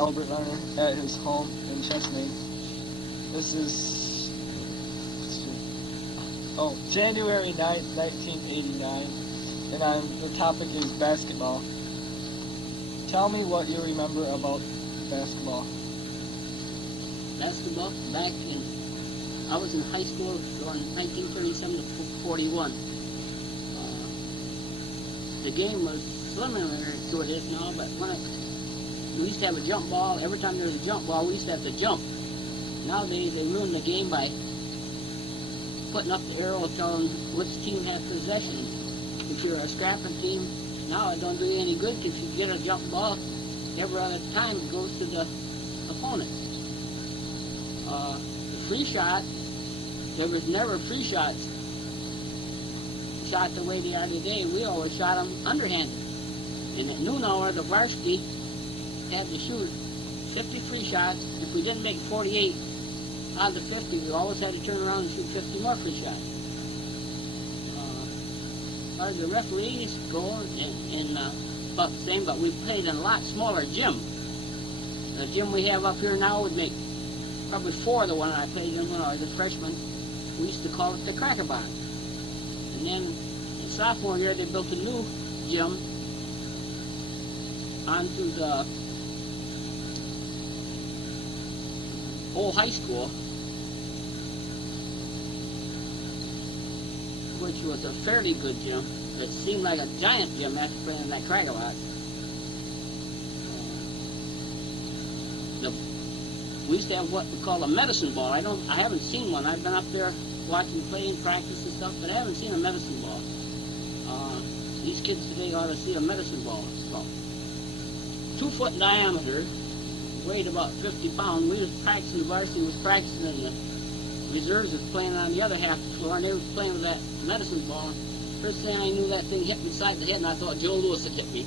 Albert Larner at his home in Chesapeake. This is January 9th, 1989, and the topic is basketball. Tell me what you remember about basketball. Basketball, I was in high school from 1937 to 41. The game was similar to it is now, but we used to have a jump ball. Every time there was a jump ball, we used to have to jump. Nowadays, they ruin the game by putting up the arrow telling which team had possession. If you're a scrapping team, now it don't do you any good because you get a jump ball, every other time it goes to the opponent. The free shot, there was never free shots. Shot the way they are today, we always shot them underhanded. And at noon hour, the varsity had to shoot 50 free shots. If we didn't make 48 out of the 50, we always had to turn around and shoot 50 more free shots. As far as the referees go, about the same, but we played in a lot smaller gym. The gym we have up here now would make probably 4 of the one I played in when I was a freshman. We used to call it the Cracker Box. And then in sophomore year, they built a new gym onto the old high school, which was a fairly good gym. It seemed like a giant gym after playing in that Cracker Box. We used to have what we call a medicine ball. I haven't seen one. I've been up there watching playing practice and stuff, but I haven't seen a medicine ball. These kids today ought to see a medicine ball. So, 2 foot in diameter, weighed about 50 pounds. We was practicing, the varsity was practicing, and the reserves was playing on the other half of the floor, and they were playing with that medicine ball. First thing I knew, that thing hit me inside the head, and I thought Joe Louis had hit me.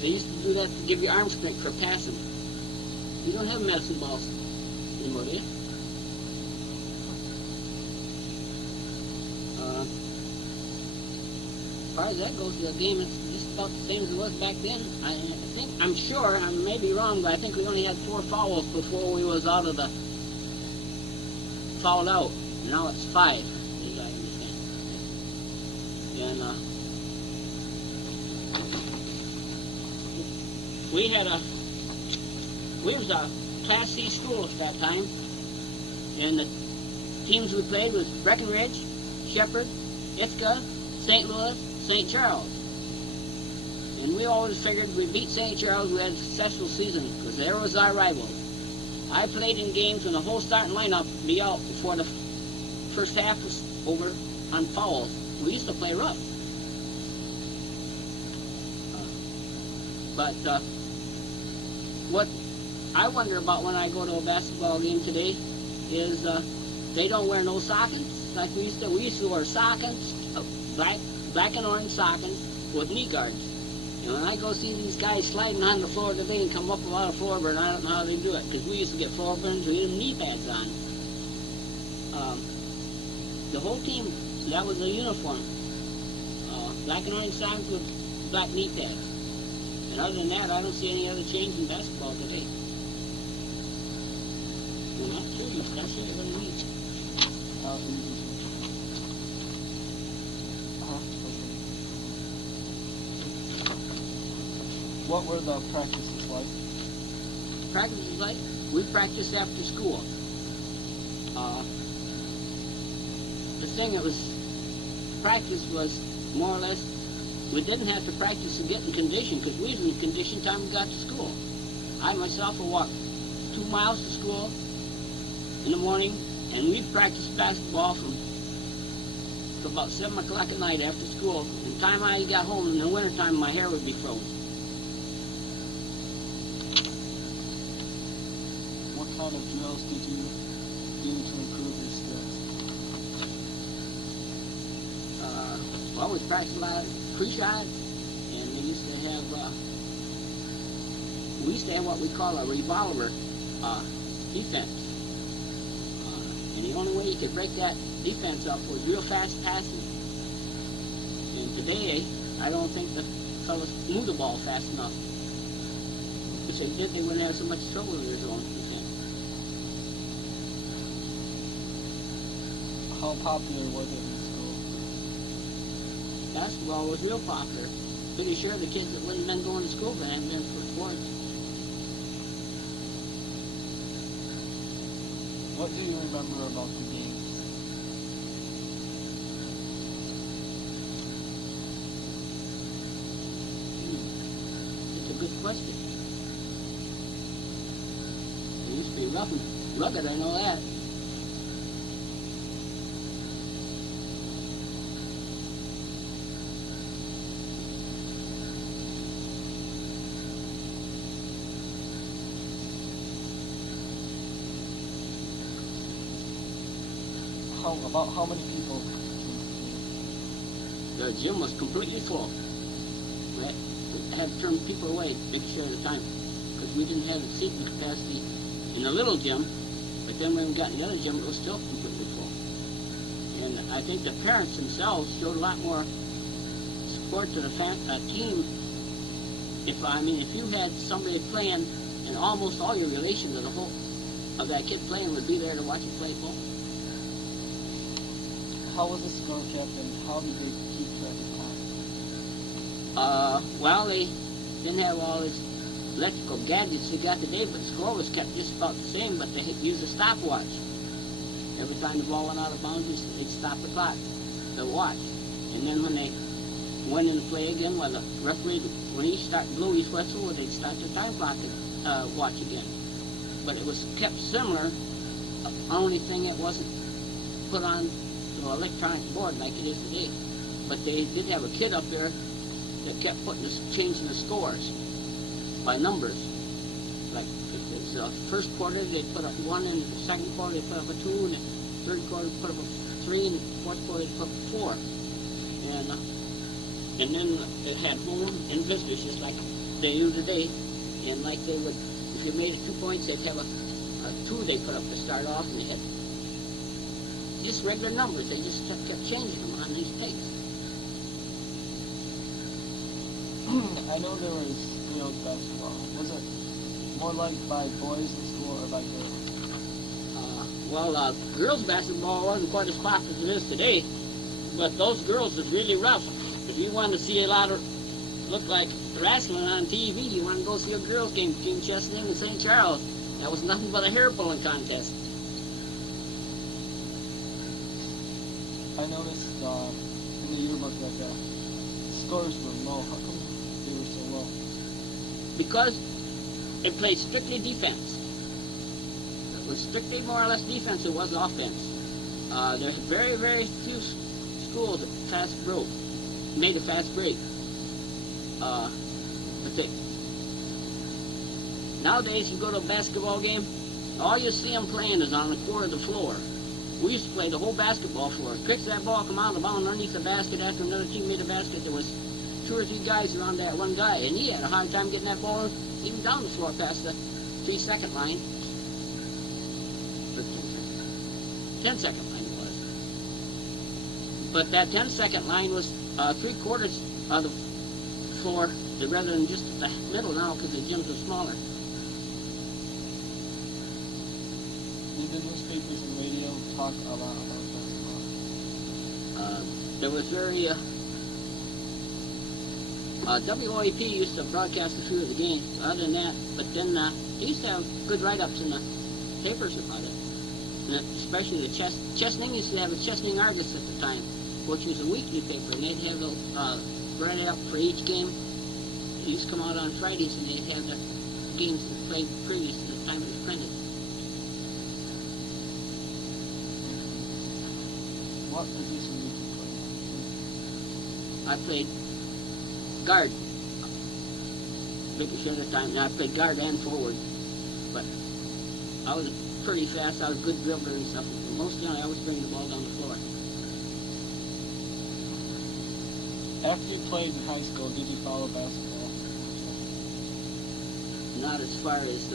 They used to do that to give you arm strength for passing. You don't have medicine balls anymore, do you? As far as that goes, the game is just about the same as it was back then. I'm sure, I may be wrong, but I think we only had 4 fouls before we was out of the fouled out. Now it's 5, as I understand. And we was a Class C school at that time, and the teams we played was Breckenridge, Shepherd, Ithaca, St. Louis, St. Charles. And we always figured if we beat St. Charles, we had a successful season, because there was our rivals. I played in games when the whole starting lineup would be out before the first half was over on fouls. We used to play rough. But what I wonder about when I go to a basketball game today is they don't wear no stockings like we used to. We used to wear stockings, black and orange stockings with knee guards. And when I go see these guys sliding on the floor today and come up without a floor burn, I don't know how they do it, because we used to get floor burns with even knee pads on. The whole team, that was the uniform. Black and orange stockings with black knee pads. And other than that, I don't see any other change in basketball today. Well, not sure. I'll show you what it means. What were the practices like? Practices like? We practiced after school. The thing that was, practice was more or less, we didn't have to practice to get in condition, because we was in condition time we got to school. I myself would walk 2 miles to school in the morning, and we'd practice basketball from about 7 o'clock at night after school. And the time I got home in the wintertime, my hair would be frozen. What kind of drills did you do to improve your skills? Well, we practiced a lot of free shots, and we used to have what we call a revolver defense. And the only way you could break that defense up was real fast passing. And today, I don't think the fellas move the ball fast enough. If they did, they wouldn't have so much trouble in their zone. How popular was it in school? Basketball was real popular. Pretty sure the kids that wouldn't have been going to school but hadn't been for sports. What do you remember about the games? It's a good question. It used to be rough and rugged, I know that. About how many people? The gym was completely full. We had to turn people away, make sure of the time, because we didn't have the seating capacity in the little gym. But then when we got in the other gym, it was still completely full. And I think the parents themselves showed a lot more support to the team. If you had somebody playing, and almost all your relation to the whole of that kid playing would be there to watch you play ball. How was the score kept, and how did they keep track of time? Well, they didn't have all these electrical gadgets they got today, but the score was kept just about the same, but they used a stopwatch. Every time the ball went out of bounds, they'd stop the clock, the watch. And then when they went in to play again, well, the referee, when he blew his whistle, they'd start the time clock watch again. But it was kept similar. The only thing it wasn't put on an electronic board like it is today. But they did have a kid up there that kept changing the scores by numbers. Like it's the first quarter they put up 1, and the second quarter they put up a 2, and the third quarter they put up a 3, and the fourth quarter they put up a 4. And then it had home and visitors just like they do today. And like they would, if you made it 2 points, they'd have a 2 they put up to start off, and they had just regular numbers. They just kept changing them on these tapes. I know there was girls basketball. Was it more like by boys in school or by girls? Girls basketball wasn't quite as popular as it is today, but those girls was really rough. If you wanted to see a lot of look like wrestling on TV, you want to go see a girls game between Chesaning and St. Charles. That was nothing but a hair pulling contest. I noticed in the yearbook that the scores were low. How come they were so low? Because it played strictly defense. It was strictly more or less defense. It was offense. There's very, very few schools that made a fast break. Nowadays, you go to a basketball game, all you see them playing is on the core of the floor. We used to play the whole basketball floor. Quick that ball come out of the bound underneath the basket after another team made a basket. There was 2 or 3 guys around that one guy, and he had a hard time getting that ball even down the floor past the 3-second line. The 10-second line it was. But that 10-second line was 3/4 of the floor rather than just the middle now because the gyms are smaller. Did the newspapers and radio talk a lot about basketball? There was very WOAP used to broadcast a few of the games. Other than that, but then they used to have good write-ups in the papers about it. And especially the Chesaning used to have a Chesaning Argus at the time, which was a weekly paper, and they'd have write it up for each game. It used to come out on Fridays, and they'd have the games that played previous to the time it was printed. What position did you play? I played guard. Making sure at the time. Now I played guard and forward, but I was pretty fast. I was a good dribbler and stuff. But mostly I always bring the ball down the floor. After you played in high school, did you follow basketball? Not as far as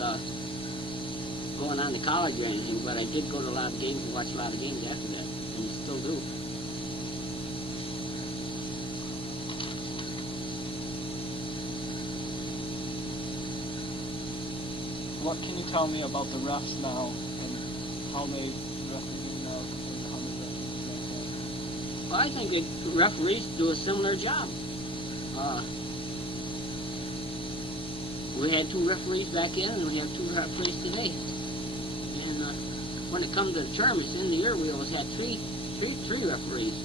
going on to college or anything, but I did go to a lot of games and watch a lot of games after that, and still do. what can you tell me about the refs now and how they referee now compared to how they referee back then? Well, I think the referees do a similar job. We had 2 referees back then, and we have 2 referees today. And when it comes to the tournaments in the year, we always had three referees.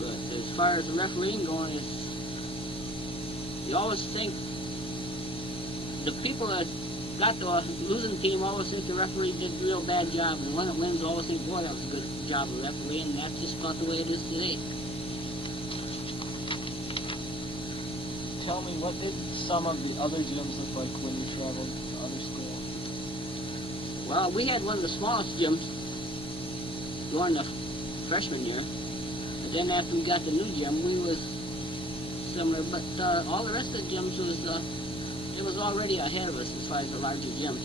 But as far as the refereeing going, you always think the people that got the losing team always think the referee did a real bad job, and when it wins, always think, boy, that was a good job of refereeing, and that's just about the way it is today. Tell me, what did some of the other gyms look like when you traveled to other schools? Well, we had one of the smallest gyms during the freshman year, but then after we got the new gym, we was similar, but all the rest of the gyms was it was already ahead of us as far as the larger gyms.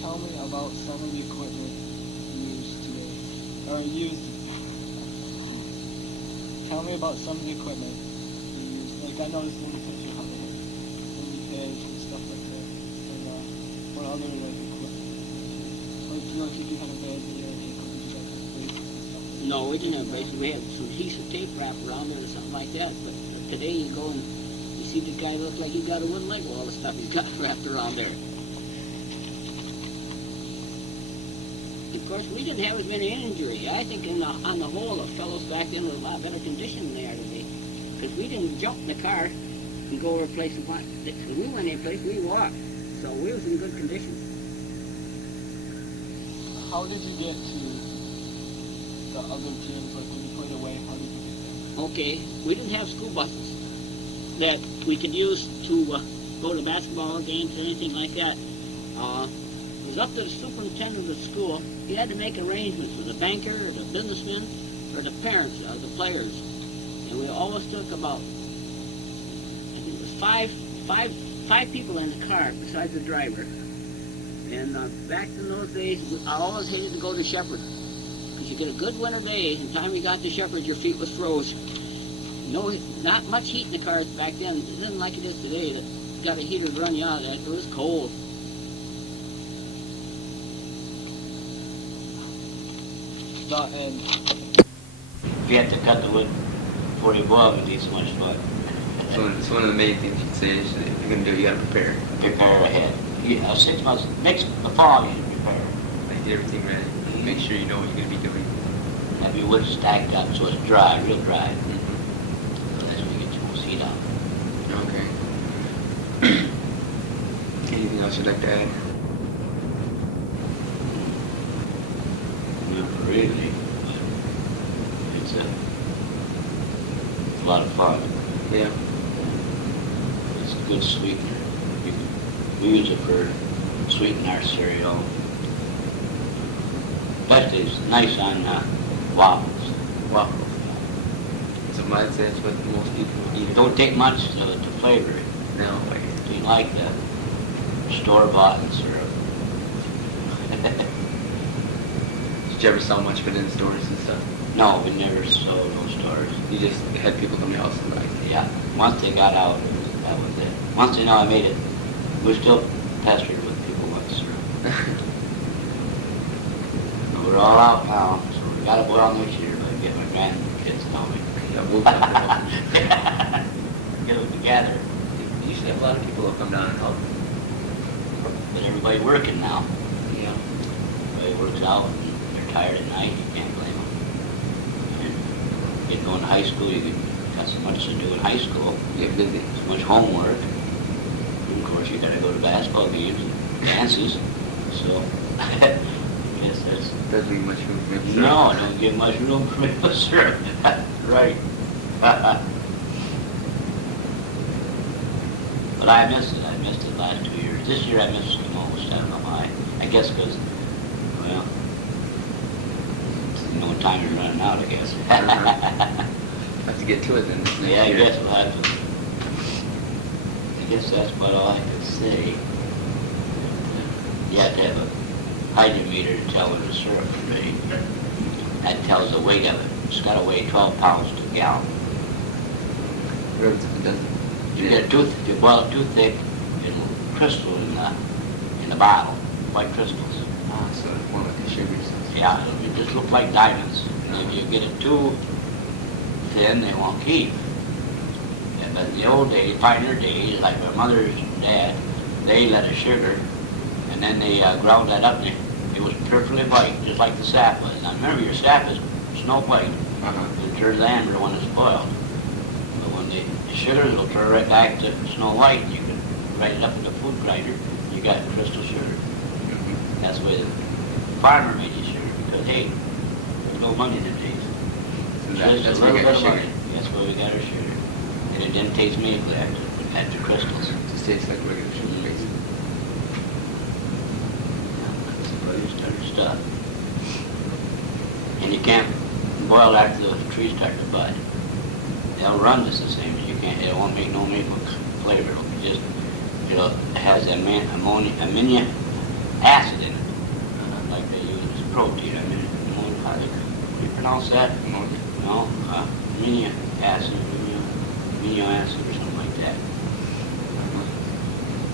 Tell me about some of the equipment used today, or used. Tell me about some of the equipment you use. Like, I noticed in the picture how they had mini pads and stuff like that. And what other like equipment? Like if you had a bad knee or ankle, did you have like braces and stuff? Like No, we didn't have braces. We had some adhesive tape wrapped around it or something like that. But today you go and you see the guy look like he got a wooden leg with all the stuff he's got wrapped around there. Of course, we didn't have as many injuries. I think on the whole, the fellows back then were a lot better condition than they are today. Because we didn't jump in the car and go over a place and want. When we went any place, we walked. So we was in good condition. How did you get to the other teams? Like when you played away, how did you get there? Okay, we didn't have school buses that we could use to go to basketball games or anything like that. It was up to the superintendent of the school. He had to make arrangements with the banker or the businessman or the parents of the players. And we always took about, I think it was five people in the car besides the driver. And back in those days, I always hated to go to Shepherd. Because you get a good winter day, and the time you got to Shepherd, your feet was froze. No, not much heat in the cars back then. It isn't like it is today. That you got a heater to run you out of that. It was cold. And If you have to cut the wood before you boil, it needs so much wood. So it's one of the main things you'd say is that if you're going to do it, you got to prepare. Prepare ahead. 6 months, next the fall you should prepare. Like get everything ready. Make sure you know what you're going to be doing. Have your wood stacked up so it's dry, real dry. Mm-hmm. So that's when you get your most heat out. Okay. Anything else you'd like to add? Not really. It's a lot of fun. Yeah. It's a good sweetener. We use it for sweetening our cereal. Especially it's nice on waffles. Wow. So I'd say it's what most people eat. It don't take much to flavor it. No, like Do you like the store-bought syrup? did you ever sell much of it in stores and stuff? No, we never sold those stores. You just had people come to your house and buy. Yeah, once they got out, that was it. Once they know I made it, we're still pestered with people with syrup. We're all out now, so we got to boil this year, but get my grandkids to know me. Yeah, we'll come down. Get them together. You should have a lot of people who come down and help. But everybody working now. Yeah. Everybody works out, and they're tired at night, you can't blame them. And get going to high school, you got so much to do in high school. Get busy. So much homework. And of course, you got to go to basketball games and dances. So, yes, that's... Doesn't leave much room for me. No, don't give much room for maple syrup. Right. But I missed it. I missed it last 2 years. This year I missed it the most. I don't know why. I guess because, well, you know, time is running out, I guess. Have to get to it then. This next Yeah, I year. guess we'll have to. I guess that's about all I could say. You have to have a hydrometer to tell when the syrup is ready. That tells the weight of it. It's got to weigh 12 pounds to a gallon. What if it doesn't? You get too, if you boil it too thick, it'll crystal in the bottle, white crystals. Ah, so it's more like a sugar sauce. Yeah, it just look like diamonds. And if you get it too thin, they won't keep. Yeah, but in the old days, pioneer days, like my mother's dad, they let it sugar, and then they ground that up, and it was perfectly white, just like the sap was. Now remember, your sap is snow white. It turns amber when it's boiled. But when the sugars will turn right back to snow white, and you can grind it up in the food grinder, you got crystal sugar. That's the way the farmer made his sugar, because hey, there's no money these days. So Just that's a where little you bit got of sugar. money. That's where we got our sugar. And it didn't taste measly after crystals. It just tastes like regular sugar, basically. That's the way you start stuff. And you can't boil after the trees start to bud. They'll run just the same as you can't. It won't make no maple flavor. It'll be just, it has ammonia acid in it. Like they use protein. How do you pronounce that? Ammonia. No, amino acid, amino acid or something like that.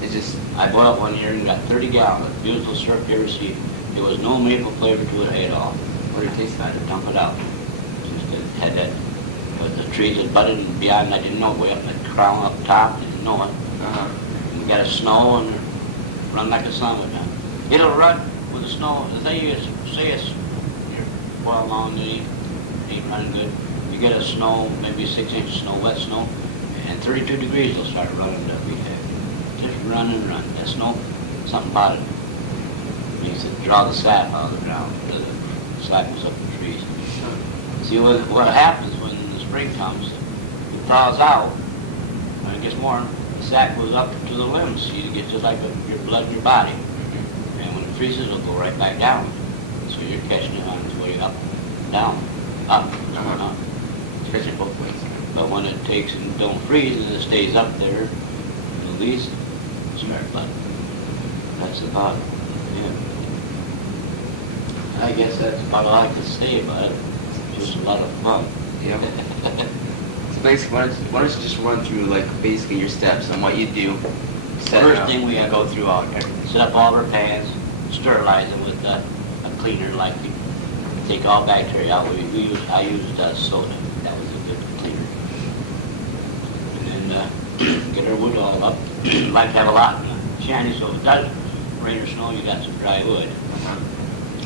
It's just, I boiled one year and got 30 gallons. Beautiful syrup you ever see. There was no maple flavor to it at all. what do it taste I like? had to dump it out. Just it had that, but the trees that budded and beyond, I didn't know, way up in the crown up top, didn't know it. We got a snow and run like the sun would now. It'll run with the snow. The thing is, say it's, you're boiling along, it ain't running good. You get a snow, maybe 6 inch snow, wet snow, and 32 degrees it'll start running up. Just run and run. That snow, something about it. It makes it draw the sap out of the ground. The sap is up the trees. See, what happens when the spring comes, it thaws out. When it gets warm, the sap goes up to the limbs. You get just like your blood in your body. And when it freezes, it'll go right back down. So you're catching it on its way up, down, up, up. Stretch it both ways. But when it takes and don't freeze and it stays up there, at least start blood. That's about it. Yeah. I guess that's about all I can say about it. It's just a lot of fun. Yep. So basically, why don't you just run through, like, basically your steps on what you do? Set it First up, thing we and have go through all everything. Set up all of our pans, sterilize them with a cleaner, like we take all bacteria out. I used soda. That was a good cleaner. And then get our wood all up. Like to have a lot shiny, so if it does rain or snow, you got some dry wood.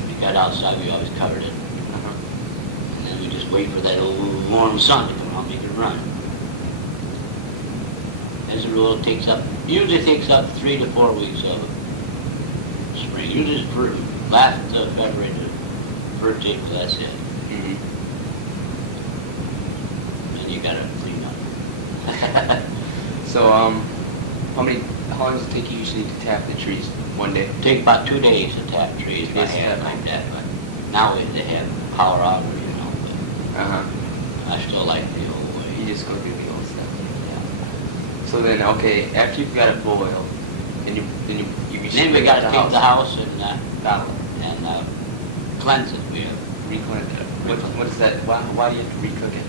We got outside, we always covered it. And then we just wait for that old warm sun to come out, make it run. As a rule, it usually takes up 3 to 4 weeks of spring. Usually it's last February to first April, that's it. Then you gotta clean up. So, how long does it take you usually to tap the trees? One day? Take about 2 days to tap trees by Yes, hand yeah. like that, but now they have power out, but I still like the old You way. just go through the old stuff. Yeah. So then, okay, after you've got it boiled, then you Then we gotta take the house and cleanse it. Recook it. What is that? Why do you have to recook it?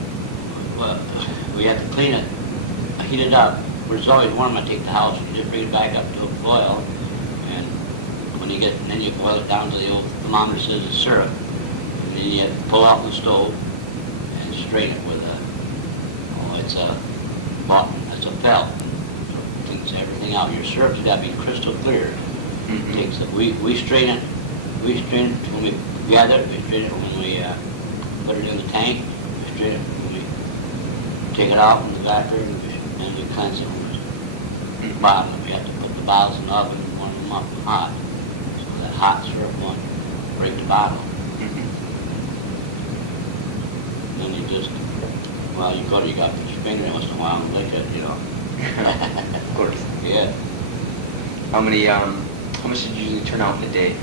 Well, we have to clean it, heat it up. When it's always warm, I take the house and just bring it back up to a boil. And when you then you boil it down to the old thermometer says it's syrup. And then you have to pull out the stove and strain it with it's a felt. So it cleans everything out. Your syrup's got to be crystal clear. Takes it. We strain it. We strain it when we gather it. We strain it when we put it in the tank. We strain it when we take it out from the evaporator, and we cleanse it when it's bottom. We have to put the bottles in the oven and warm them up hot. So that hot syrup won't break the bottle. Then you just, you got to put your finger in once in a while and lick it, Of course. Yeah. How much did you usually turn out in a day?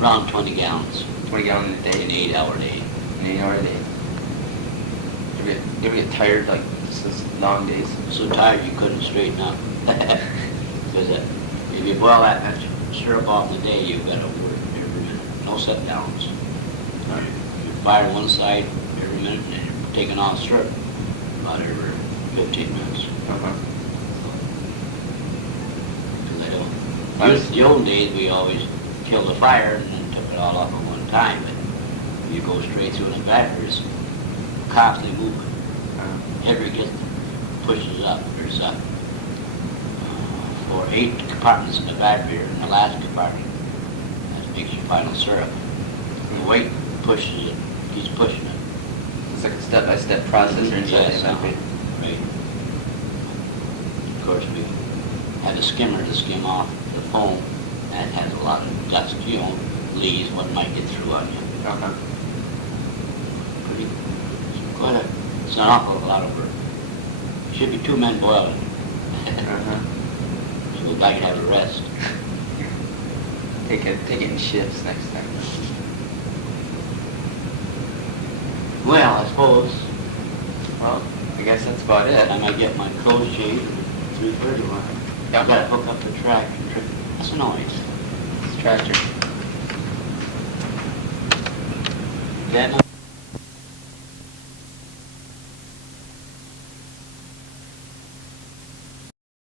Around 20 gallons 20 gallons in a day? in an 8-hour day. An 8 hour day. You ever get tired, like, just those long days? So tired you couldn't straighten up. Because if you boil that much syrup off in the day, you've got to work every minute. No set downs. You fire one side every minute, and you're taking off syrup about every 15 minutes. Uh-huh. Because I don't. The old days, we always killed the fire and then took it all off at one time. But you go straight through the batteries, constantly moving. Every gets pushes up. There's for 8 compartments in the battery, or in the last compartment. That makes your final syrup. The weight pushes it, keeps pushing it. It's like a step-by-step process or inside Yes, the battery. right. Of course, we had a skimmer to skim off the foam. That has a lot of dust, you know, leaves, what might get through on you. Uh-huh. Pretty, it's an awful lot of work. Should be 2 men boiling. Uh-huh. So we'd like to have a rest. Take it in shifts next time. Well, I suppose Well, I guess that's about it. I might get my clothes shaved at 3:30 tomorrow. Yeah. I've got to hook up the tractor. That's a noise. It's a tractor. That